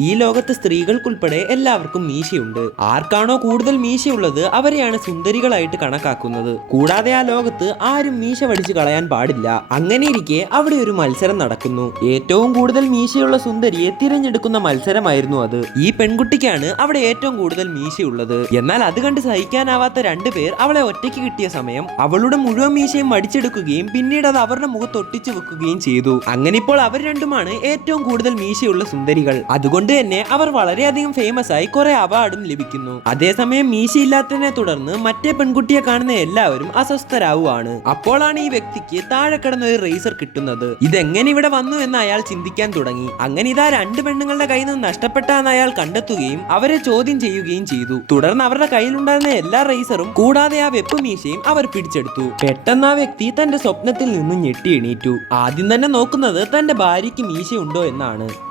ഈ ലോകത്ത് സ്ത്രീകൾക്കുൾപ്പെടെ എല്ലാവർക്കും മീശയുണ്ട്. ആർക്കാണോ കൂടുതൽ മീശയുള്ളത് അവരെയാണ് സുന്ദരികളായിട്ട് കണക്കാക്കുന്നത്. കൂടാതെ ആ ലോകത്ത് ആരും മീശ വടിച്ചു കളയാൻ പാടില്ല. അങ്ങനെയിരിക്കെ അവിടെ ഒരു മത്സരം നടക്കുന്നു. ഏറ്റവും കൂടുതൽ മീശയുള്ള സുന്ദരിയെ തിരഞ്ഞെടുക്കുന്ന മത്സരമായിരുന്നു അത്. ഈ പെൺകുട്ടിക്കാണ് അവിടെ ഏറ്റവും കൂടുതൽ മീശയുള്ളത്. എന്നാൽ അത് കണ്ട് സഹിക്കാനാവാത്ത രണ്ടുപേർ അവളെ ഒറ്റയ്ക്ക് കിട്ടിയ സമയം അവളുടെ മുഴുവൻ മീശയും വടിച്ചെടുക്കുകയും പിന്നീട് അത് അവരുടെ മുഖത്ത് ഒട്ടിച്ചു വെക്കുകയും ചെയ്തു. അങ്ങനെ ഇപ്പോൾ അവർ രണ്ടുമാണ് ഏറ്റവും കൂടുതൽ മീശയുള്ള സുന്ദരികൾ. അതുകൊണ്ട് തന്നെ അവർ വളരെയധികം ഫേമസ് ആയി കുറെ അവാർഡും ലഭിക്കുന്നു. അതേസമയം മീശയില്ലാത്തതിനെ തുടർന്ന് മറ്റേ പെൺകുട്ടിയെ കാണുന്ന എല്ലാവരും അസ്വസ്ഥരാവുകയാണ്. അപ്പോഴാണ് ഈ വ്യക്തിക്ക് താഴെ കിടന്ന ഒരു റേസർ കിട്ടുന്നത്. ഇതെങ്ങനെ ഇവിടെ വന്നു എന്ന് അയാൾ ചിന്തിക്കാൻ തുടങ്ങി. അങ്ങനെ ഇതാ രണ്ട് പെണ്ണുങ്ങളുടെ കയ്യിൽ നിന്ന് നഷ്ടപ്പെട്ടാന്ന് അയാൾ കണ്ടെത്തുകയും അവരെ ചോദ്യം ചെയ്യുകയും ചെയ്തു. തുടർന്ന് അവരുടെ കയ്യിലുണ്ടായിരുന്ന എല്ലാ റേസറും കൂടാതെ ആ വെപ്പ് മീശയും അവർ പിടിച്ചെടുത്തു. പെട്ടെന്ന് ആ വ്യക്തി തന്റെ സ്വപ്നത്തിൽ നിന്നും ഞെട്ടി എണീറ്റു. ആദ്യം തന്നെ നോക്കുന്നത് തന്റെ ഭാര്യയ്ക്ക് മീശയുണ്ടോ എന്നാണ്.